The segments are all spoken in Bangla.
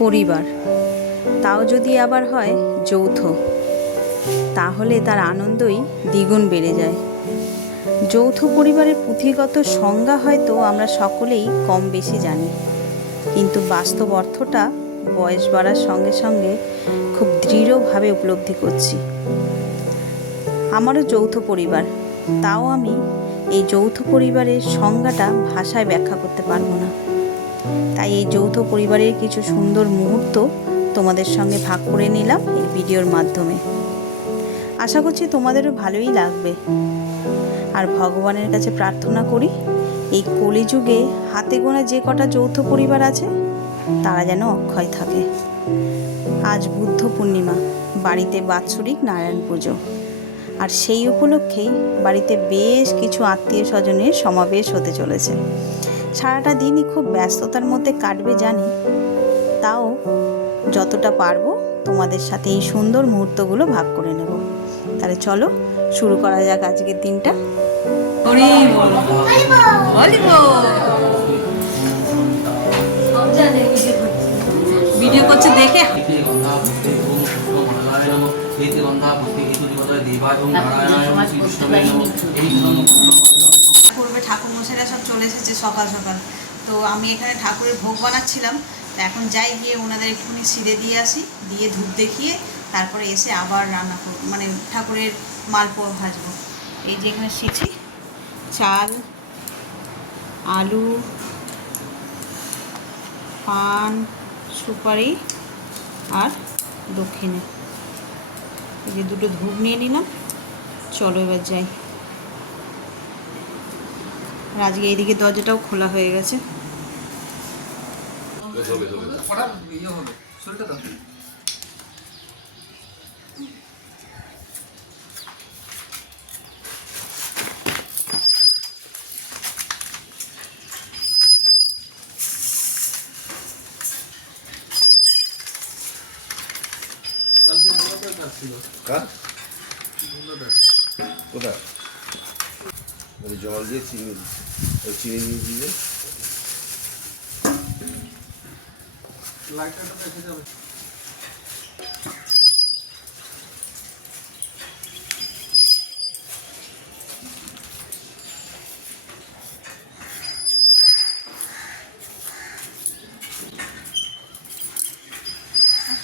পরিবার, তাও যদি আবার হয় যৌথ, তাহলে তার আনন্দই দ্বিগুণ বেড়ে যায়। যৌথ পরিবারের পুঁথিগত সংজ্ঞা হয়তো আমরা সকলেই কম বেশি জানি, কিন্তু বাস্তব অর্থটা বয়স বাড়ার সঙ্গে সঙ্গে খুব দৃঢ়ভাবে উপলব্ধি করছি। আমারও যৌথ পরিবার, তাও আমি এই যৌথ পরিবারের সংজ্ঞাটা ভাষায় ব্যাখ্যা করতে পারবো না। তাই এই যৌথ পরিবারের কিছু সুন্দর মুহূর্ত তোমাদের সঙ্গে ভাগ করে নিলাম এই ভিডিওর মাধ্যমে। আশা করছি তোমাদেরও ভালোই লাগবে। আর ভগবানের কাছে প্রার্থনা করি এই কলিযুগে হাতে গোনা যে কটা যৌথ পরিবার আছে তারা যেন অক্ষয় থাকে। আজ বুদ্ধ পূর্ণিমা, বাড়িতে বাৎসরিক নারায়ণ পুজো, আর সেই উপলক্ষেই বাড়িতে বেশ কিছু আত্মীয় স্বজনের সমাবেশ হতে চলেছে। সারাটা দিনই খুব ব্যস্ততার মধ্যে কাটবে জানি, তাও যতটা পারবো তোমাদের সাথে এই সুন্দর মুহূর্তগুলো ভাগ করে নেব। তাহলে চলো শুরু করা যাক আজকের দিনটা। ভিডিও করছে দেখে করবে। ঠাকুর মশাইরা সব চলে এসেছে সকাল সকাল, তো আমি এখানে ঠাকুরের ভোগ বানাচ্ছিলাম। তো এখন যাই, গিয়ে ওনাদের একটুখানি সিঁড়ে দিয়ে আসি, দিয়ে ধূপ দেখিয়ে তারপরে এসে আবার রান্না করবো, মানে ঠাকুরের মালপোয়া ভাজবো। এই যে এখানে শিখি চাল, আলু, পান, সুপারি আর দক্ষিণে এই যে দুটো ধূপ নিয়ে নিলাম। চলো এবার যাই। আর আজকে এইদিকে দরজাটাও খোলা হয়ে গেছে। জল দিয়ে চিনি নিয়ে দিয়ে লাইটারটা দেখে যাবে।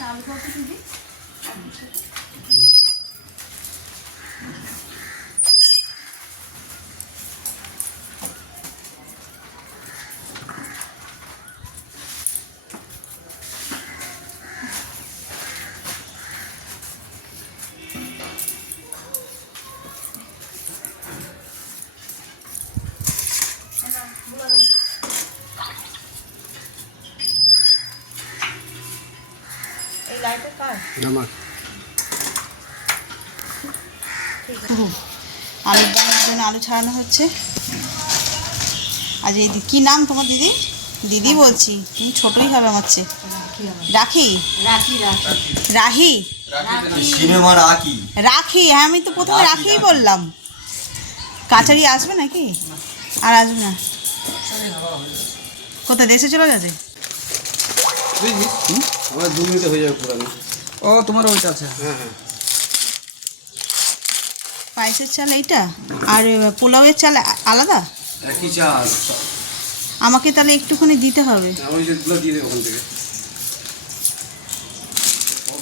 আলু কত দিবি? এই লাইটার কার? আমার আলু বানানোর জন্য আলু ছাড়ানো হচ্ছে। আজ এই কী নাম তোমার দিদি? দিদি বলছি, তুমি ছোটই হবে আমার চেয়ে। রাখি? রাহি? রাখি, হ্যাঁ আমি তো প্রথমে রাখিই বললাম। কাছারি আসবে নাকি? আর আসবে না? কোথায় দেশে চলে গেছে? আমার 2 মিনিটে হয়ে যাবে পুরানো। ও তোমার ওইটা আছে? হ্যাঁ হ্যাঁ। পায়েসের চাল এইটা, আর পোলাওয়ের চাল আলাদা? একই চাল। আমাকে তাহলে একটুখানি দিতে হবে। আমি যেগুলো দিয়ে দেবো ওখান থেকে।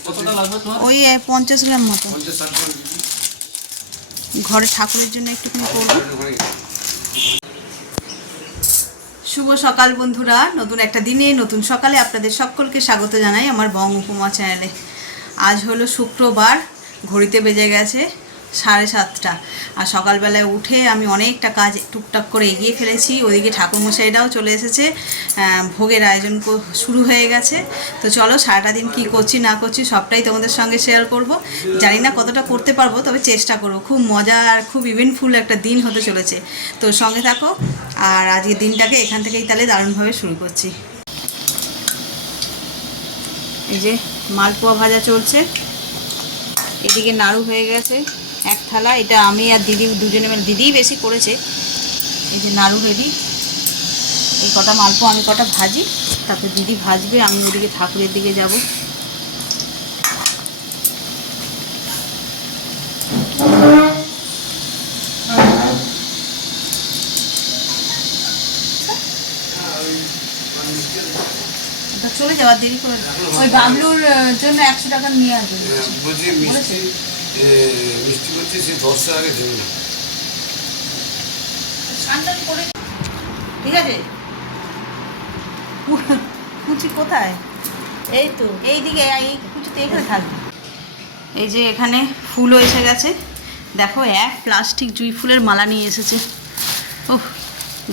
কতটা লাগবে তোমার? ওই 50 গ্রাম মতো। 50-60 করে দিবি। ঘরে ঠাকুরের জন্য একটুখানি করবো। শুভ সকাল বন্ধুরা, নতুন একটা দিনে নতুন সকালে আপনাদের সকলকে স্বাগত জানাই আমার বং উপমা চ্যানেলে। আজ হলো শুক্রবার, ঘড়িতে বেজে গেছে 7:30, আর সকালবেলায় উঠে আমি অনেকটা কাজ টুকটাক করে এগিয়ে ফেলেছি। ওদিকে ঠাকুরমশাইরাও চলে এসেছে, ভোগের আয়োজন শুরু হয়ে গেছে। তো চলো সারাটা দিন কী করছি না করছি সবটাই তোমাদের সঙ্গে শেয়ার করব। জানি না কতটা করতে পারবো, তবে চেষ্টা করব। খুব মজা আর খুব ইভেন্টফুল একটা দিন হতে চলেছে, তো সঙ্গে থাকো। আর আজকের দিনটাকে এখান থেকেই তাহলে দারুণভাবে শুরু করছি। এই যে মালপোয়া ভাজা চলছে, এদিকে নাড়ু হয়ে গেছে এক থালা। এটা আমি আর দিদি দুজনে মিলে, দিদিই বেশি করেছে। এই যে নাড়ু রেডি, এই কটা মালপোয়া আমি কটা ভাজি, তারপর দিদি ভাজবে, আমি ওদিকে ঠাকুরের দিকে যাব। চলে যাওয়ার দেরি করে, ওই বাবলুর জন্য 100 টাকা নিয়ে আসবে। বলছি মিষ্টি মিষ্টি বলছি সে 10 টাকা আগে দেবে না। ঠিক আছে, কুচি কোথায়? এই তো এইদিকে, এই কুচিতে এখানে থাকবে। এই যে এখানে ফুলও এসে গেছে, দেখো এক প্লাস্টিক জুঁই ফুলের মালা নিয়ে এসেছে। ও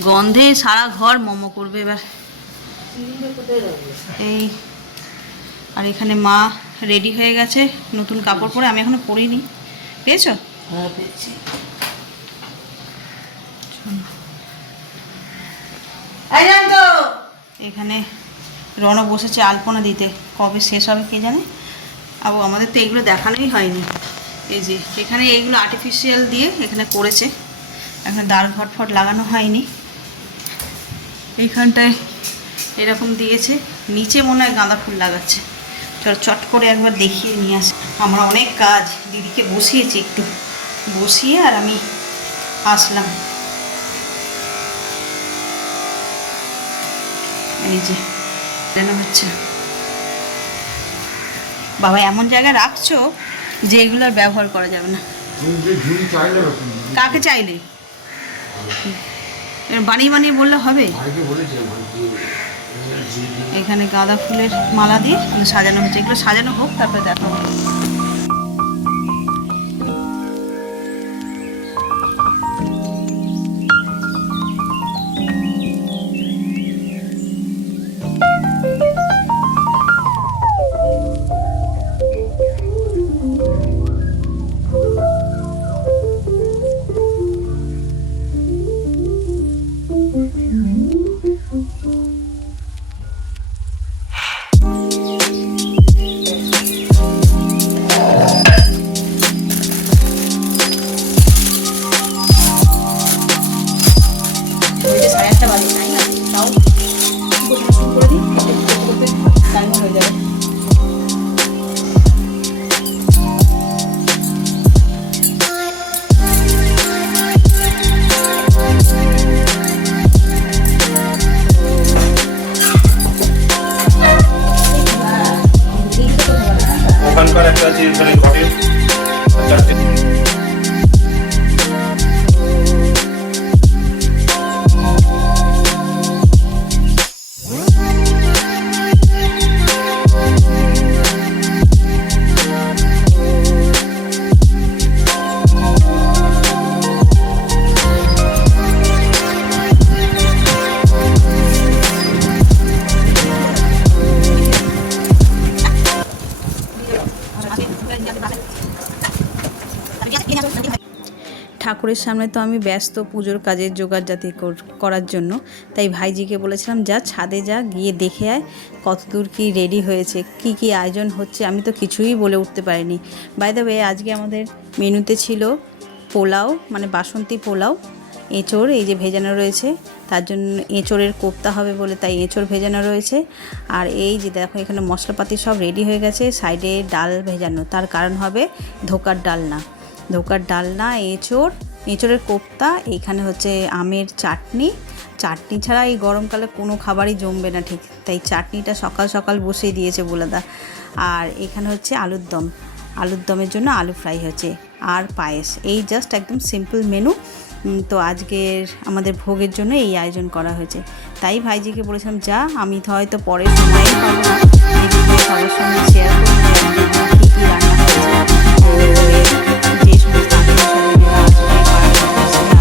গন্ধে সারা ঘর মোমো করবে এবার। এই আর এখানে মা রেডি হয়ে গেছে নতুন কাপড় পরে, আমি এখনো পরিনি। পেয়েছো? হ্যাঁ পেয়েছি। এখানে রণ বসেছে আলপনা দিতে, কবে শেষ হবে কে জানে। আর আমাদের তো এগুলো দেখানোই হয়নি। এই যে এখানে এইগুলো আর্টিফিশিয়াল দিয়ে এখানে করেছে, এখন দাঁড় ঘটফট লাগানো হয়নি। এইখানটায় এরকম দিয়েছে, নিচে মনে হয় গাঁদা ফুল লাগাচ্ছে। চল চট করে একবার দেখিয়ে নিয়ে আসি। আমরা অনেক কাজ, দিদিকে বসিয়েছি, একটু বসিয়ে আর আমি আসলাম। এই যে যেন হচ্ছে, বাবা এমন জায়গায় রাখছো যে এগুলোর ব্যবহার করা যাবে না। কাকে চাইলে? বানিয়ে বানিয়ে বললে হবে? এখানে গাঁদা ফুলের মালা দিয়ে সাজানো হচ্ছে, এগুলো সাজানো হোক তারপরে দেখাবো। ওখানকার একটা আছে এখানে ঘটে চারটে। ঠাকুরের সামনে তো আমি ব্যস্ত পুজোর কাজের জোগাড় যাতে করার জন্য, তাই ভাইজিকে বলেছিলাম যা ছাদে যা গিয়ে দেখে আয় কতদূর কি রেডি হয়েছে, কি কি আয়োজন হচ্ছে। আমি তো কিছুই বলে উঠতে পারিনি। বাই দ্য ওয়ে আজকে আমাদের মেনুতে ছিল পোলাও, মানে বাসন্তী পোলাও, এঁচড় এই যে ভেজানো রয়েছে, তার জন্য এঁচড়ের কোপ্তা হবে বলে তাই এঁচড় ভেজানো রয়েছে। আর এই যে দেখো এখানে মশলাপাতি সব রেডি হয়ে গেছে, সাইডে ডাল ভেজানো, তার কারণ হবে ধোকার ডালনা, ধোকার ডালনা, এঁচড়ের কোপ্তা, এইখানে হচ্ছে আমের চাটনি। চাটনি ছাড়া এই গরমকালে কোনো খাবারই জমবে না ঠিক, তাই চাটনিটা সকাল সকাল বসিয়ে দিয়েছে বলেদা। আর এখানে হচ্ছে আলুর দম, আলুর দমের জন্য আলু ফ্রাই হচ্ছে, আর পায়েস। এই জাস্ট একদম সিম্পল মেনু। তো আজকের আমাদের ভোগের জন্য এই আয়োজন করা হয়েছে। তাই ভাইজিকে বলেছিলাম যা, আমি তো হয়তো পরে সময়ই পাবো না সবার সঙ্গে শেয়ার করতে কী কী রান্না হয়েছে, যে সমস্ত আত্মীয়স্বজনেরা আসবে, পাড়ার সদস্যরা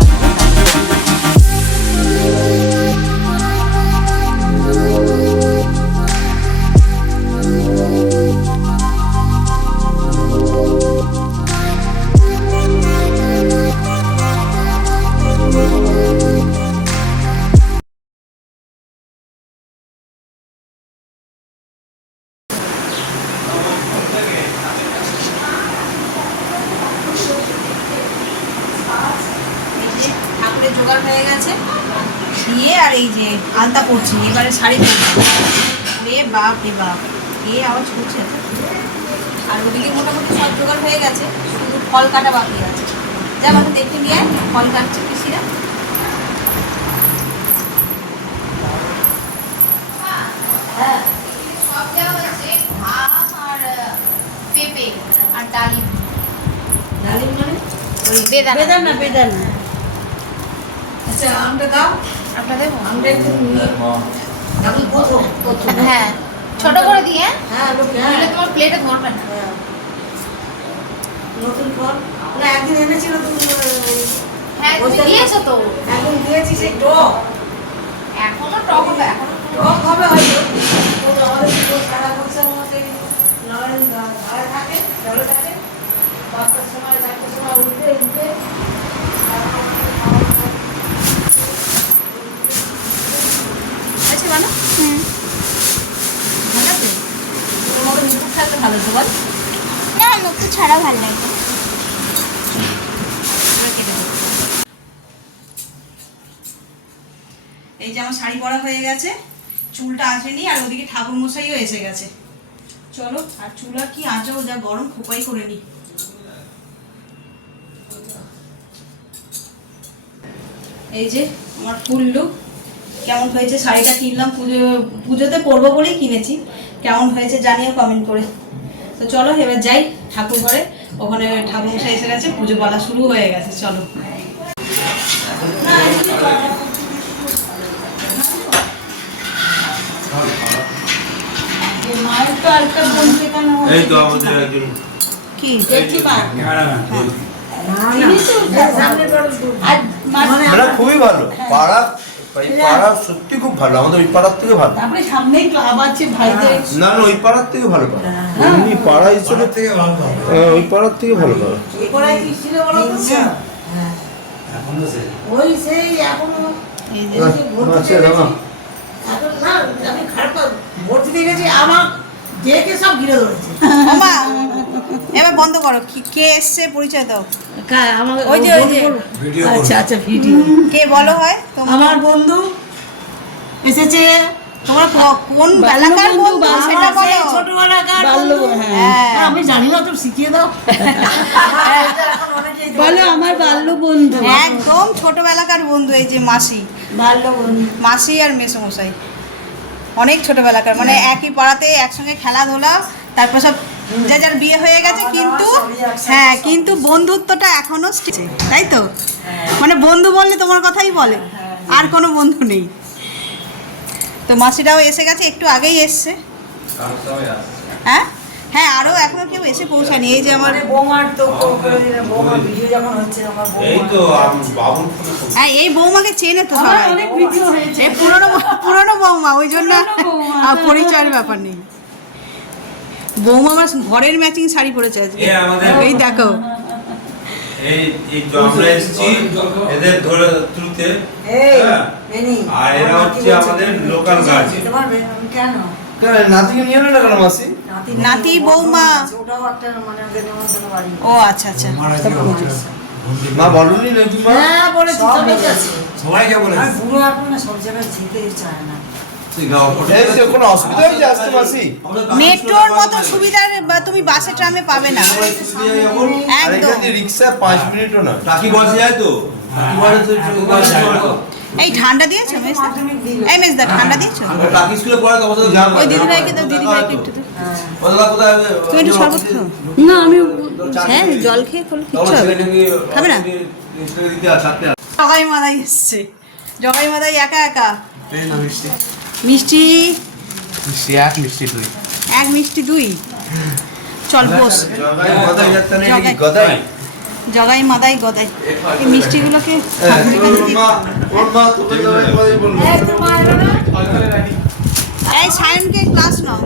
ঠাকুরের জোগাড় হয়ে গেছে। দিয়ে আর এই যে আলতা করছি, এবারে শাড়ি পরছি। রে বাপ রে বাপ, কে আওয়াজ করছে? আর ওদিকে মোটামুটি সব জোগাড় হয়ে গেছে, শুধু ফল কাটা বাকি আছে। যা বাবু দেখে নিয়ে আয়, ফল কাটছে পিসিরা। হ্যাঁ সব দেওয়া হচ্ছে আম আর পেঁপে আর ডালিম। ডালিম মানে ওই বেদানা বেদানা, বেদানা। আচ্ছা আমটা দাও, আপনাদের আমটা একটু নিয়ে এখন প্রথম হ্যাঁ ছোট করে দিয়ে হ্যাঁ লোক নইলে তোমার প্লেটে ধরবে না। নতুন ফল না একদিন এনেছিল তুমি, হ্যাঁ তুমি দিয়েছো তো, এখন দিয়েছি সেই টক এখনো টক হবে, এখনো টক হবে হয়তো। ও তো আমাদের সারা বছরের মধ্যে নয় ভাড়া থাকে, জলে থাকে, 5টার সময় 4টার সময় উঠে আচ্ছা বানা ভালো আছে তোমার মুখ থাকতে ভালো তো বল। না নকু ছাড়া ভালো লাগে। এই যে আমার শাড়ি পরা হয়ে গেছে, চুলটা আসেনি, আর ওদিকে ঠাকুর মশাইও এসে গেছে। চলো, আর চুল আর কি আঁচড়, যা গরম খোপাই করে নি। এই যে আমার ফুল লুক কেমন হয়েছে, শাড়িটা কিনলাম পুজোতে পরবো বলেই কিনেছি, কেমন হয়েছে জানিও কমেন্ট করে। তো চলো এবার যাই ঠাকুর ঘরে, ওখানে ঠাকুর মশাই এসে গেছে, পুজো পালা শুরু হয়ে গেছে। চলো মায়ের তো আরেকটা বোন শেখানো এই তো আমাদের একজন কি দেখছি মা মানে খুবই ভালো পাড়া, এই পাড়া সত্যি খুব ভালো, আমাদের ওই পাড়ার থেকে ভালো। তারপরে সামনেই ক্লাব আছে ভাইদের। না না ওই পাড়ার থেকে ভালো পাড়া, এমনি পাড়া হিসেবে থেকে ভালো ওই পাড়ার থেকে ভালো পাড়া। এরপরে কি ছিল বলো তো? হ্যাঁ ওই সেই এখনো এই যে আচ্ছা দাদা এখন না আমি খারাপ ভর্তি দিয়ে গেছি, আমার দেখে সব ঘিরে ধরেছে। মামা এবার বন্ধ করো, কে এসছে পরিচয় দাও। ওই যে ভিডিও আচ্ছা আচ্ছা ভিডিও কে বলো হয় আমার বন্ধু এসেছে। তোমরা কোন বেলাকার বন্ধু সেটা বলো। ছোটবেলাকার বন্ধু। হ্যাঁ আমি জানি না, তুমি শিখিয়ে দাও। বলো আমার বাল্য বন্ধু। একদম ছোটবেলাকার বন্ধু, এই যে মাসি, বাল্য বন্ধু। মাসি আর মেসোমশাই অনেক ছোটবেলাকার, মানে একই পাড়াতে একসঙ্গে খেলাধুলা, তারপর সব যে যার বিয়ে হয়ে গেছে, কিন্তু হ্যাঁ কিন্তু বন্ধুত্বটা এখনো তাই তো, মানে বন্ধু বললে তোমার কথাই বলে, আর কোনো বন্ধু নেই। তো মাসিরাও এসে গেছে, একটু আগেই এসছে। হ্যাঁ হ্যাঁ আরও এখনো কেউ এসে পৌঁছায়নি। এই যে আমার বৌমার তো বৌমার ভিডিও যখন হচ্ছে আমার এই তো বাবুর হ্যাঁ এই বৌমাকে চেনে তো সবাই, অনেক ভিডিও হয়েছে। এই পুরনো বৌমা, ওই জন্য পরিচয়ের ব্যাপার নেই। বৌমা আমার ঘরের ম্যাচিং শাড়ি পরেছে আজকে, এ আমাদের এই দেখো। এই এই তো আমরা এসেছি এদের ধরে তুলতে, এই হ্যাঁ। বেনি আর এরা হচ্ছে আমাদের লোকাল গাছ। তোমার কেন কেন নাতিকে নিয়ে এলো না কেন মাসি? নাতি বৌমা, ওটাও একটা মানে ওদের নিমন্ত্রণ বাড়ি। ও আচ্ছা আচ্ছা। মা বলনি নাকি মা? হ্যাঁ বলেছি সবাই গেছে। সবাইকে বলে আর বুড়ো এখন না সব জায়গায় যেতে চায় না। এই যে কোনো অসুবিধা হয়েছে আসতে মাসি? মেট্রোর মতো সুবিধা তুমি বাসে ট্রামে পাবে না আর একদম। এখানে রিক্সা 5 মিনিটও না। টাকি বসে যায় তো এই ঠান্ডা দিয়েছো মেজদা? এই মেজদা ঠান্ডা দিয়েছো? টাকি স্কুলে পড়ে তো অবস্থা ওই দিদিভাইকে দাও, দিদিভাইকে একটু দাও। কোথায় তুমি একটু শরবত খাও। না আমি হ্যাঁ জল খেয়ে করলে কিচ্ছু হবে না। খাবে না? জগাই মাদাই এসছে, জগাই মাদাই একা একা। মিষ্টি এক মিষ্টি দুই। চল বস। গদাই যাত্রা নেই নাকি গদাই? জগাই মাদাই গদাই, এই মিষ্টিগুলোকে ঠাকুরের কাছে দিই। ওর মা তোকে জবাই বলবো। এই সায়নকে ক্লাস নাও।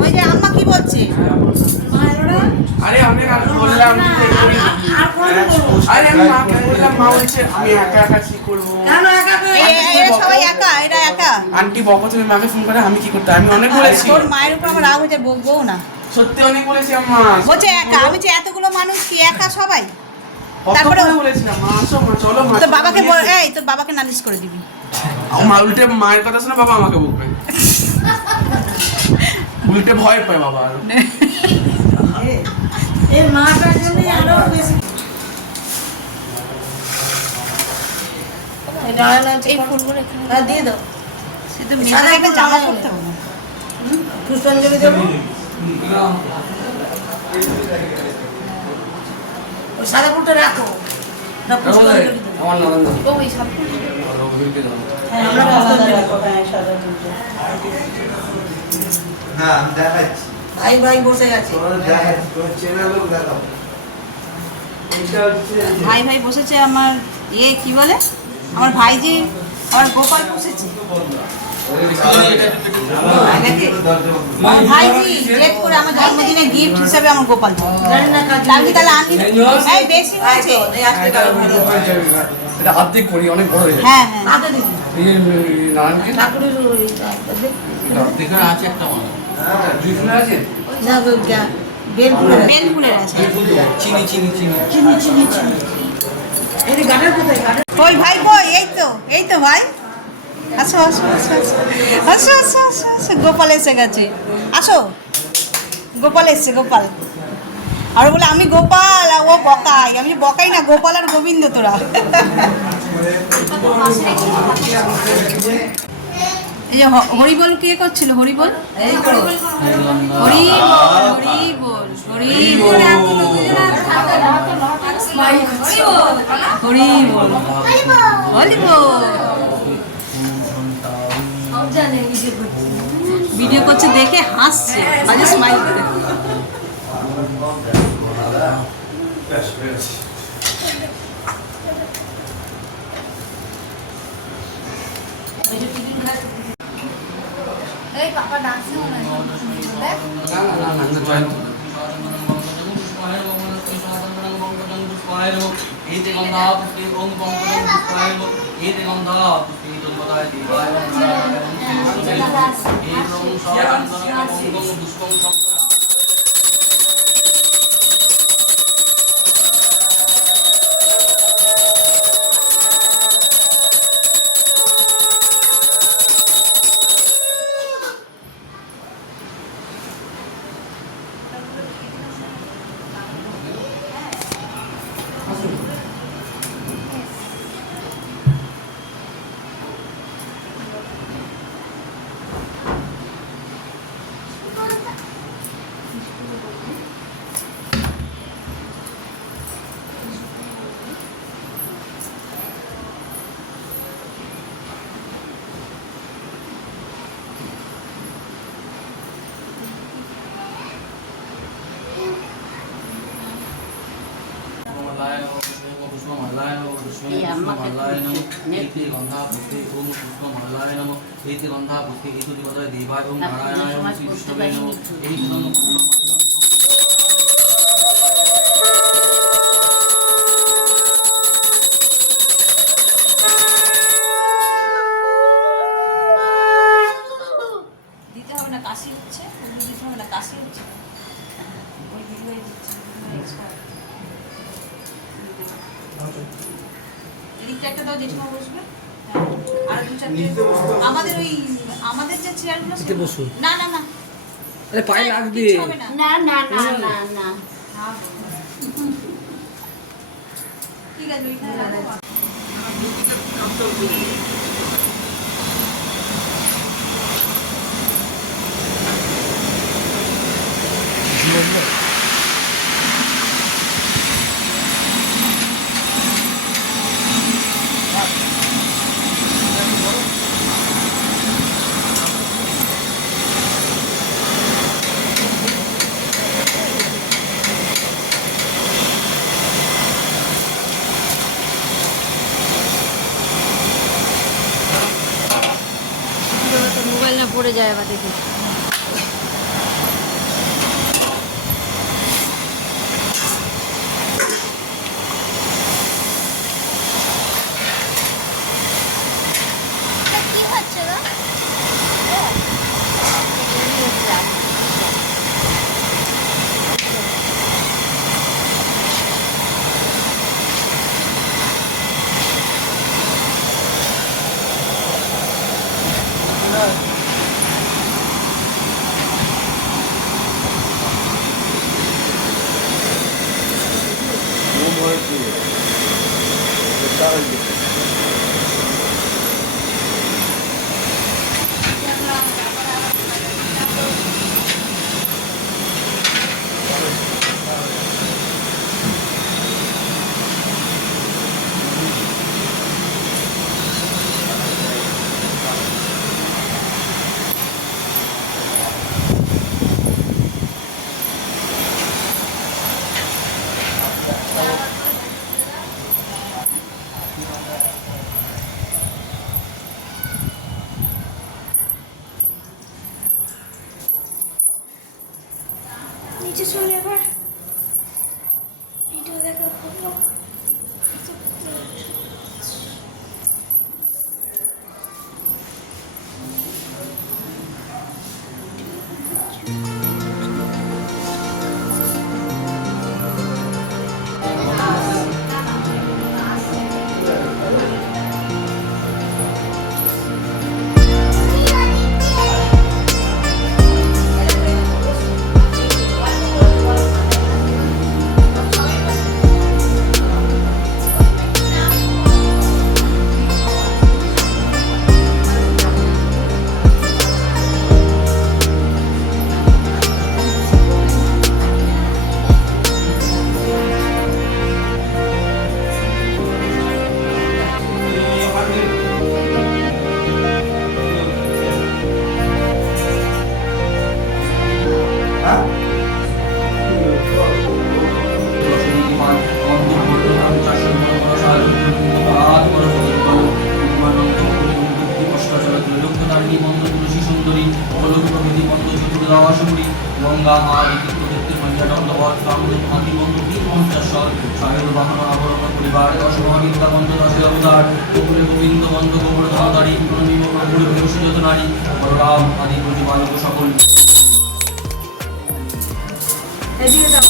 ওই যে আম্মা কি বলছে? আরে আমি বললাম আরে আমি মাকে বললাম, মা বলছে আমি একা একা কি করবো। এরা সবাই একা, এরা একা। আন্টি বকো, তুমি মাকে ফোন করে আমি কি করতে, আমি অনেক বলেছি, তোর মায়ের উপর আমার রাগ হয়েছে, বকবো না। সত্যি অনেক বলেছি আম্মা। বলছে একা, আমি যে এতগুলো মানুষ কি একা সবাই? তারপরে কত করে বলেছিলাম মা আসো মা চলো মা তোর বাবাকে এই তোর বাবাকে নালিশ করে দিবি। মা উল্টে মায়ের কথা শুনে বাবা আমাকে বকবে উল্টে ভয় পায় বাবা আরো এই মাটার জন্যই আরো বেশি এই ফুলগুলো এখানে হ্যাঁ, দিয়ে দাও। সে তো মেয়েদের একটা জামা পরতে হবে। পুষ্পাঞ্জলি দেবো। ওই সাদা ফুলটা রাখো। না, পুষ্পাঞ্জলি দেবো। আমার ননদ ও এই সব রঘুবীরকে জানো হ্যাঁ, আমরা পুষ্পাঞ্জলি দেবো। হ্যাঁ, সাদা ফুলটা। হ্যাঁ আমি দেখাচ্ছি ভাই ভাই বসে গেছে। দেখাচ্ছি তোমার চেনা লোক দেখাও। এটা হচ্ছে ভাই ভাই বসেছে আমার কি বলে আমার ভাইজি আমার গোপাল বসেছে আমার ভাইজি ডেট করে আমার জন্মদিনে গিফট হিসেবে আমার গোপাল জানি না কাজ আমি তাহলে আনলি এই বেশি হয়েছে এই আজকে কারো ভালো। এটা হাত দিয়ে করি অনেক বড় হয়ে যায় হ্যাঁ হ্যাঁ হাতে দিবি। নারায়ণকে ঠাকুরের ওই এখানে আছে একটা মানে দুই ফুলে আছে না, ওই বেল ফুলের আছে। বেল ফুলের আছে চিনি চিনি চিনি চিনি চিনি চিনি। এই যে গানের কোথায় গানের কই ভাই কই এই তো ভাই আসো আসো আসো আসো আসো আসো আসো আসো গোপাল এসে গেছে আসো গোপাল এসছে গোপাল আর বলে আমি গোপাল আর ও বকাই আমি বকাই না গোপাল আর গোবিন্দ তোরা এই যে হরিবল কে করছিল হরিবল হরিবল হরিবল হরিবল হরিবল হরিবল ভিডিও করছে দেখে হাসছে আজকে স্মাইল করে এই পাপা ডান্সে মনে হয় দেখ না না না না জয়ন্ত एते गंधा पुष्पे ओम पंकजं पुष्पाय नमः एते गंधा पुष्पे तन्मदाय देवाय नमः एतं शान्तनं पुष्पं सप्त দিতে হবে না কাশি হচ্ছে দিতে হবে না কাশি হচ্ছে ওই দিদিভাই দিচ্ছে এদিকটা একটা দাও জেঠিমা বসবে আর দু চারটে আমাদের যে চেয়ারগুলো না না না আরে পায়ে লাগবে না না না না না ঠিক আছে ওইখানে রাখো। মোবাইল না পড়ে যায় আবার দেখি কি হচ্ছে গো নিচে চলে এবার ভিডিও দেখা করবো। গঙ্গা আদি তীর্থক্ষেত্রে মহিলা দণ্ডবধ কামরূপ হাতিবন্ধু 50 সাহেব বাহন আবরণ পরিবার অসমাবিদ্যা বন্ধ দাসের অবতার গোকুলে গোবিন্দ বন্ধ গোবর ধনধারী প্রণমীম প্রভুর ভেষজত নারী বলরাম আদি প্রতিপালক সকল। এদিকে যাও।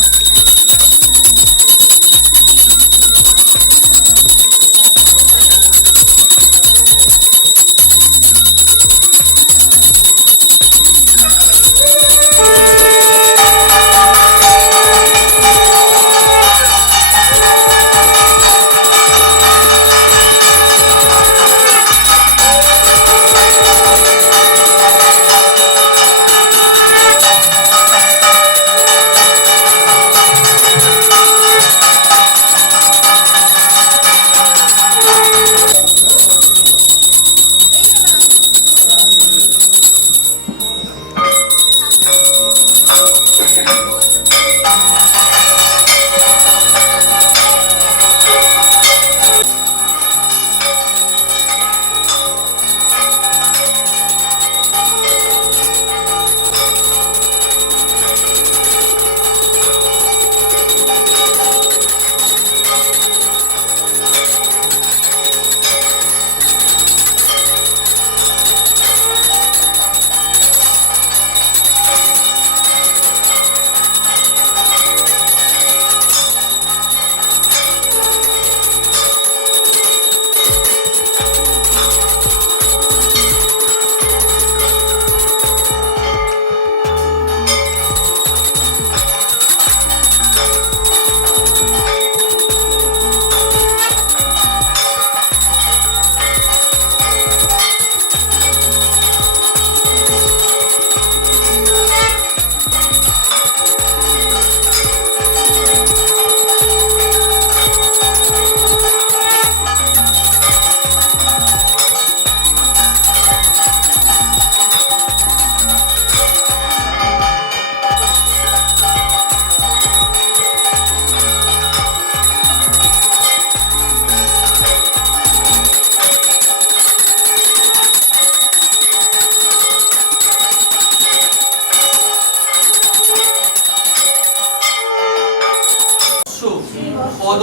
পদ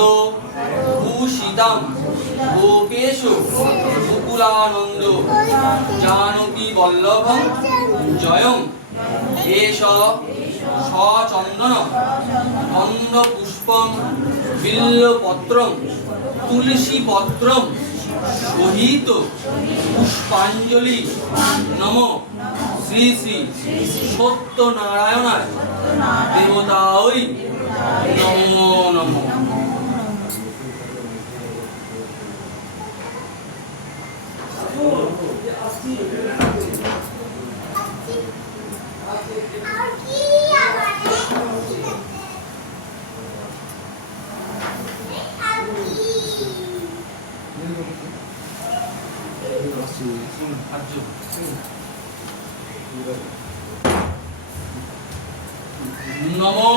ভূষিতাম গোপেশ গোকুলানন্দ জানকী বল্লভং জয়ং এষ সচন্দন গন্ধ পুষ্পং বিল্লপত্রং তুলসীপত্রং সহিত পুষ্পাঞ্জলি নম শ্রী শ্রী সত্যনারায়ণায় দেবতায় নমো নমঃ। নমো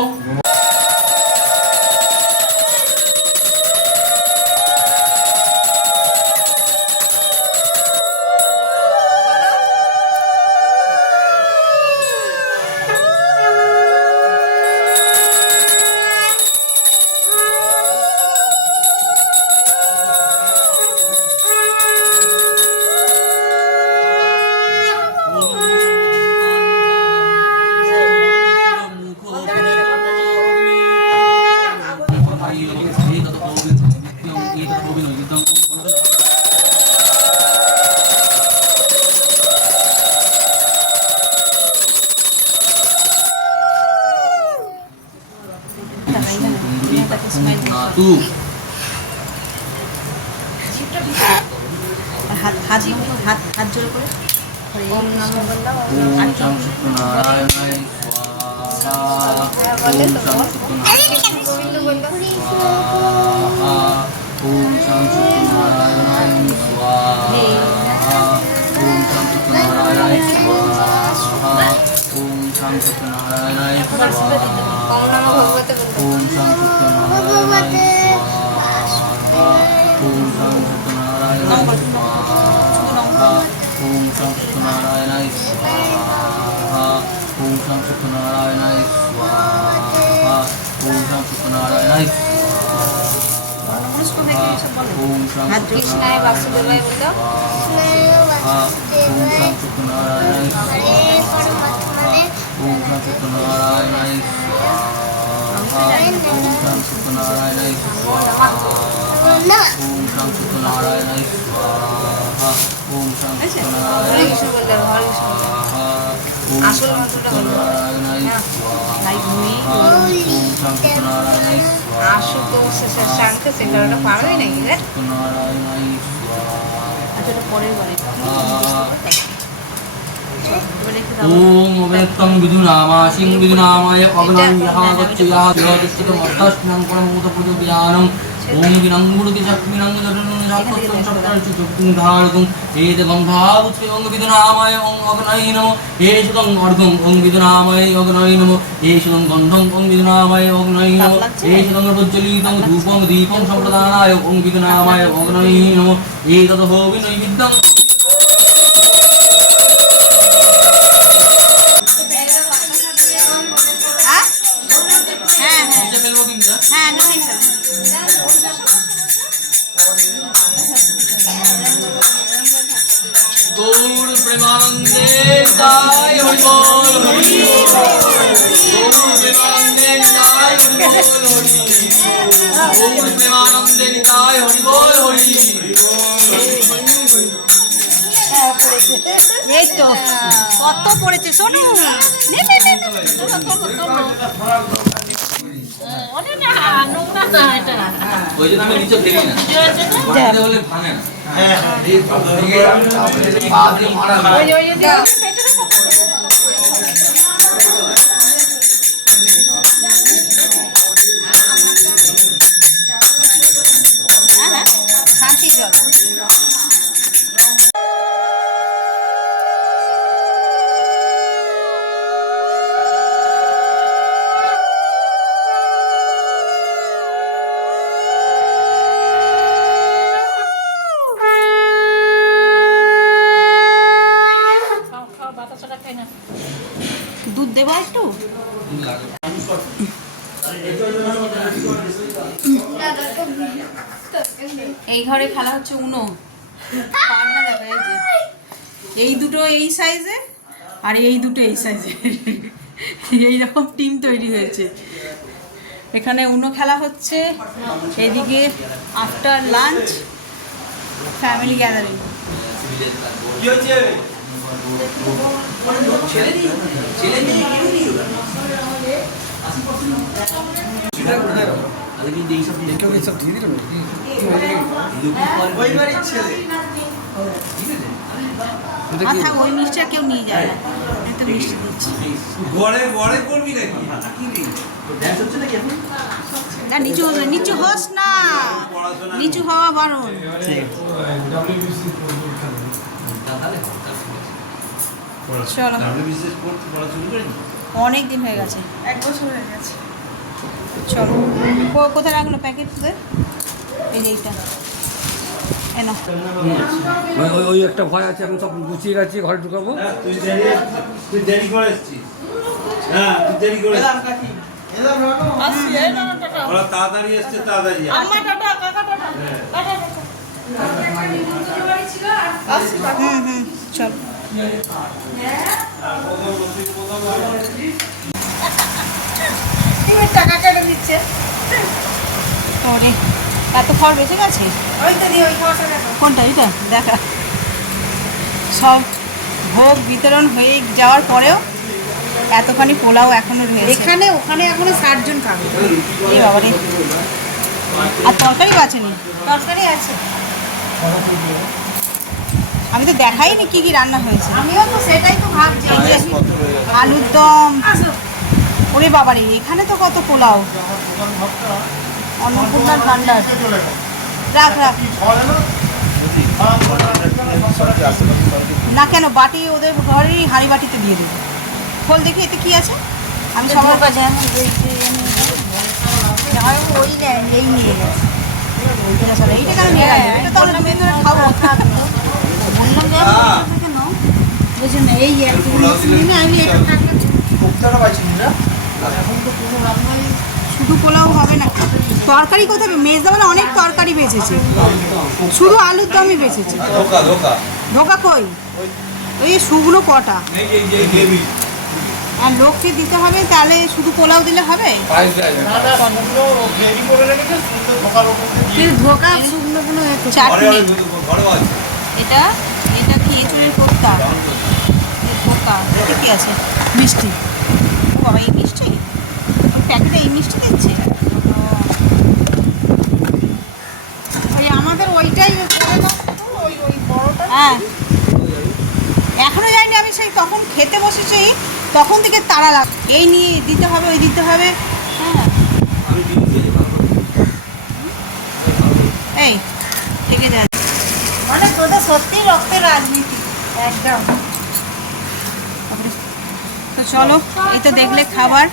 মাতু হাত হাত হাত হাত জোরে করে ওম শাম সত্যনারায়ণায় স্বাহা ওম শাম সত্যনারায়ণায় স্বাহা ওম শাম সত্যনারায়ণায় স্বাহা ওম শাম সত্যনারায়ণায় স্বাহা ওম শাম সত্যনারায়ণায় স্বাহা ওম শাম সত্যনারায়ণায় স্বাহা ওম শাম সত্যনারায়ণায় স্বাহা ওম শাম সত্যনারায়ণায় স্বাহা ওম শাম সত্যনারায়ণায় স্বাহা ওম শাম সত্যনারায়ণায় স্বাহা ওম শাম কৃষ্ণায় বাসুদেবায় বললো স্বাহা ওম শাম সত্যনারায়ণায় স্বাহা ওম শাম সত্যনারায়ণায় স্বাহা ওম শাম সত্যনারায়ণায় স্বাহা ওম শাম সত্যনারায়ণায় স্বাহা ওম শাম সত্যনারায়ণায় স্বাহা ওম শাম সত্যনারায়ণায় স্বাহা ওম শাম সত্যনারায়ণায় সত্যনারায়ণায় আচ্ছা এটা পরের বারে ওম অব্যক্তং বিদুনামাসিং বিদুনামায় অগ্নং ইহা গচ্ছয়াহ বিহতিষ্ঠিতম অর্থাষ্টিনাং পরমভূত প্রচোদয়ানং ওম বিনাং গুরুতি শক্তিনাং জটনং শাশ্বতং সপ্তাংশু চক্ষুং ধারকং এতে গন্ধাবুত্রে ওং বিদুনামায় ওং অগ্নৈ নমঃ এষুতং অর্ধং ওং বিদুনামায় অগ্নৈ নমঃ এষুতং গন্ধং ওং বিদুনামায় অগ্নৈ নমঃ এষুতং প্রজ্বলিতং ধূপং দীপং সম্প্রদানায় ওং বিদুনামায় অগ্নৈ নমঃ এতদহ বিনৈবিদ্যং নিচে ফেলবো কিন্তু হ্যাঁ নিচে ফেলো। গৌর প্রেমানন্দে জয় হরি বল হরি গৌর প্রেমানন্দে জয় হরি বল হরি গৌর প্রেমানন্দে জয় হরি বল হরি এই তো কত পড়েছে শোনো নে নে নে নে। ওই জন্য আমি নিচে ফেলি না মাটিতে হলে ভাঙে না পা দিয়ে মারা না শান্তি জল দুধ দেবো একটু এই ঘরে খেলা হচ্ছে উনো পান্না দেখা এই যে এই দুটো এই সাইজে আর এই দুটো এই সাইজে এইরকম টিম তৈরি হয়েছে এখানে উনো খেলা হচ্ছে এদিকে আফটার লাঞ্চ ফ্যামিলি গ্যাদারিং মাথা ওই মিষ্টি আর কেউ নিয়ে যায় না আমি তো মিষ্টি দিচ্ছি না নিচু হোস না নিচু হওয়া বারণ চলো অনেক দিন হয়ে গেছে 1 বছর হয়ে গেছে চলো কোথায় রাখলো প্যাকেট এই যে এইটা এনো ওই একটা ভয় আছে আমি সব গুছিয়ে গেছি ঘরে ঢুকাবো তুই দেরি করে এসেছিস হ্যাঁ তুই দেরি করে ওরা তাড়াতাড়ি এসছে তাড়াতাড়ি চলো টাকা কেটে দিচ্ছে ওরে এত খাওয়ার বেঁচে গেছে ওইটা দিয়ে ওই খাওয়াটা দেখো কোনটা এটা দেখা সব ভোগ বিতরণ হয়ে যাওয়ার পরেও এতখানি পোলাও এখনো রয়েছে এখানে ওখানে এখনো 60 জন খাবে এই বাবারে আর তরকারি বাঁচেনি? তরকারি আছে। আমি তো দেখাইনি কি কি রান্না হয়েছে। আমিও তো সেটাই তো ভাবছি। আলুর দম, ওরে বাবারে এখানে তো কত পোলাও, অন্নপূর্ণার ভান্ডার। রাখ রাখ না, কেন বাটি ওদের ঘরেরই হাঁড়ি বাটিতে দিয়ে দেবো। খোল দেখি এতে কি আছে। আমি সবার কাছে ওই নেয়, এই নিয়ে গেছে। এইটা কেন নিয়ে গেল? এটা তো আমরা মেয়ে ধরে খাবো। বললাম যে কেন বুঝুন না, এই আমি এটা থাকলে শুধু পোলাও হবে না, তরকারি কোথায়? মেজদাবেলা অনেক তরকারি বেঁচেছে, শুধু আলুর দমই বেঁচেছে। ধোকা কই? ওই শুকনো কটা। আর লোককে দিতে হবে, তাহলে শুধু পোলাও দিলে হবে? ধোকা শুকনো কোনো চাটনি, এটা এটা খেঁচুড়ের কোপ্তা, ধোকা। এটা কি আছে? মিষ্টি। ও বাবা, এই মিষ্টি প্যাকেটে এই মিষ্টি দিচ্ছে? ওই আমাদের ওইটাই করে দাও তো, ওই বড়টা। হ্যাঁ, এখনো যাইনি আমি, সেই তখন খেতে বসেছি তখন থেকে তাড়া লাগ, এই নিয়ে দিতে হবে, ওই দিতে হবে। হ্যাঁ এই থেকে যায় মানে তোদের সত্যি রক্তের রাজনীতি একদম। তো চলো, এই তো দেখলে খাবার।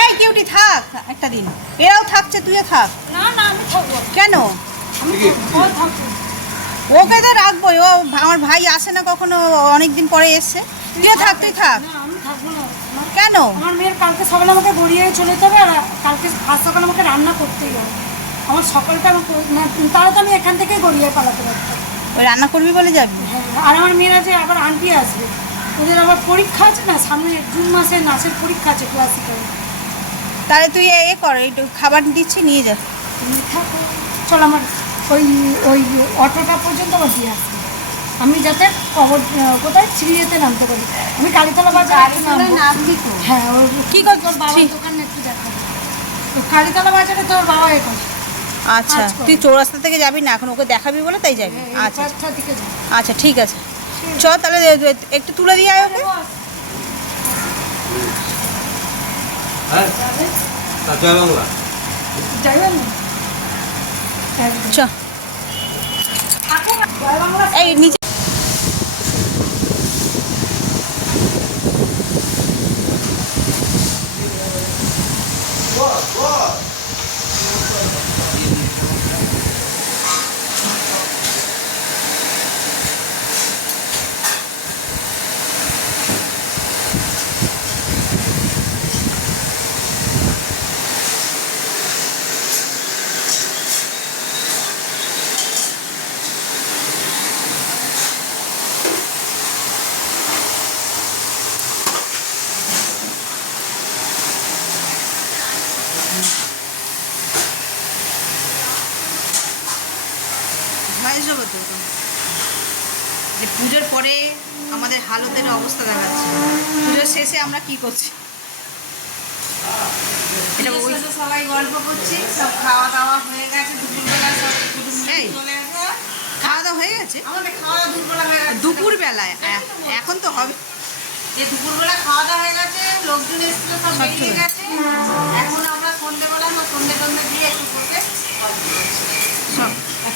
এই কিউটি থাক একটা দিন, এরাও থাকছে, তুইও থাক। না না, আমি থাকবো। কেন? ওকে তো রাখবোই, ও আমার ভাই আসে না কখনো, অনেক দিন পরে এসছে। তুইও থাক, তুই থাক। না, আমি থাকবো না। কেন? আমার মেয়ের কালকে সকালে আমাকে গড়িয়ে চলে যেতে হবে, আর কালকে আজ সকালে আমাকে রান্না করতেই হবে। আমার সকালটা আমাকে না, তাহলে তো আমি এখান থেকেই গড়িয়ে পালাতে পারতাম। ওই রান্না করবি বলে যাবি? হ্যাঁ, আর আমার মেয়েরা যে আবার আন্টি আসবে, ওদের আবার পরীক্ষা আছে না সামনে, জুন মাসে নাচের পরীক্ষা আছে ক্লাসিক্যাল। তাহলে তুই এ কর, একটু খাবার দিচ্ছি, নিয়ে যা। তুমি থাকো, চল আমার ওই ওই অটোটা পর্যন্ত আমার দিয়ে আসবে, আমি যাতে কবর কোথায় চিড়িয়েতে নামতে পারি। আমি কালীতলা বাজার নামবি তো? হ্যাঁ, কি কর তোর বাবার দোকানে একটু দেখা, তো কালীতলা বাজারে তোর বাবা এ করে। আচ্ছা, তুই চৌরাস্তা থেকে যাবি না এখন, ওকে দেখাবি বলে তাই যাবি? আচ্ছা পাঁচটার দিকে যাবো। আচ্ছা ঠিক আছে, চ তাহলে একটু তুলে দিয়ে আয় ওকে। যাইবেন না? চ এই নিচে। যে পুজোর পরে আমাদের হালতের অবস্থা দেখাচ্ছে, পুজোর শেষে আমরা কি করছি? এটা ওই সবাই গল্প করছি, সব খাওয়া দাওয়া হয়ে গেছে, দুপুরবেলা সব চলে গেছে। খাওয়া দাওয়া হয়ে গেছে? আমাদের খাওয়া দাওয়া দুপুরবেলা হয়ে গেছে। দুপুরবেলায়? এখন তো হবে। যে দুপুরবেলা খাওয়া দাওয়া হয়ে গেছে, লোকজন এসেছিল, সব বেরিয়ে গেছে। এখন আমরা সন্ধ্যেবেলা সন্ধ্যে দিয়ে একটু করবে সব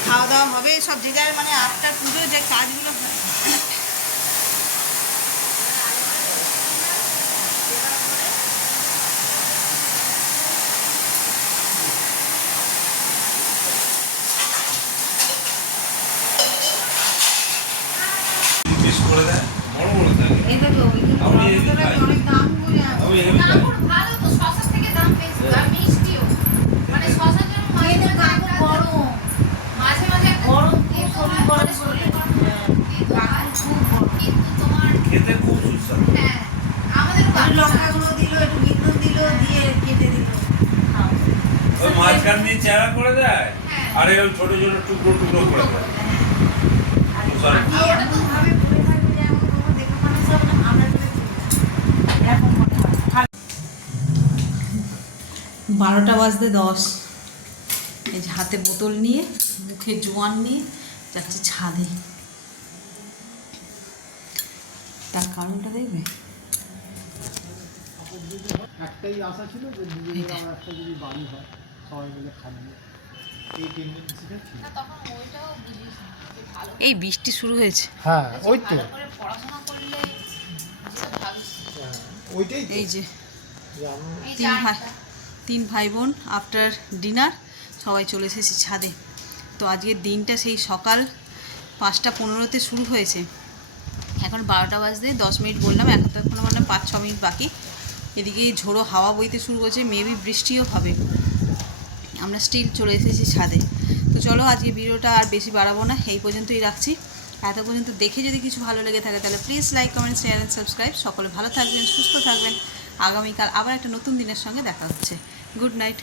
খাওয়া দাওয়া হবে, সব যে যার মানে আটটার পুজো যে কাজগুলো হয়। এই দেখো, অনেক দাম ভালো তো, শশার থেকে দাম বেশি আর মিষ্টিও, মানে শশার জন্য গরম, মাঝে মাঝে গরম দিয়ে শরীর গরম কিন্তু তোমার খেতে খুব সুস্বাদু। হ্যাঁ, আমাদের লঙ্কাগুলো দিল, একটু বিদ্যুৎ দিল, দিয়ে কেটে দিল। ওই মাঝখান দিয়ে চেরা করে দেয়, আর এই ছোট ছোট টুকরো টুকরো করে দেয়। এরকম ভাবে পড়ে থাকবে যে আমাকে তোমরা দেখে মানুষ হবে না, আমরা 12টা বাজতে 10। এই যে হাতে বোতল নিয়ে মুখে জোয়ান নিয়ে যাচ্ছি ছাদে। তার কারণটা দেখবে, একটাই আশা ছিল যে নিজেদের আমার একটা যদি বাড়ি হয় সবাই মিলে খাবো, এই টেন্ডেন্সিটা ছিল। তখন ওইটাও বুঝিস না যে ভালো এই বৃষ্টি শুরু হয়েছে। হ্যাঁ ওই তো ভালো করে পড়াশোনা করলে যেটা ভাবিস। ওইটাই এই যে যে আমি এই তিন ভাই বোন আফটার ডিনার সবাই চলে এসেছি ছাদে। তো আজকের দিনটা সেই সকাল 5টা 15তে শুরু হয়েছে। এখন 12টা বাজতে 10 মিনিট বললাম, এখন তো এখনো মানে 5-6 মিনিট বাকি। এদিকে ঝোড়ো হাওয়া বইতে শুরু করেছে, মেবি বৃষ্টিও হবে। আমরা স্টিল চলে এসেছি ছাদে। তো চলো আজকে ভিডিওটা আর বেশি বাড়াবো না, এই পর্যন্তই রাখছি। এত পর্যন্ত দেখে যদি কিছু ভালো লেগে থাকে তাহলে please like, comment, share and subscribe. সকলে ভালো থাকবেন, সুস্থ থাকবেন। আগামীকাল আবার একটা নতুন দিনের সঙ্গে দেখা হচ্ছে। Good night.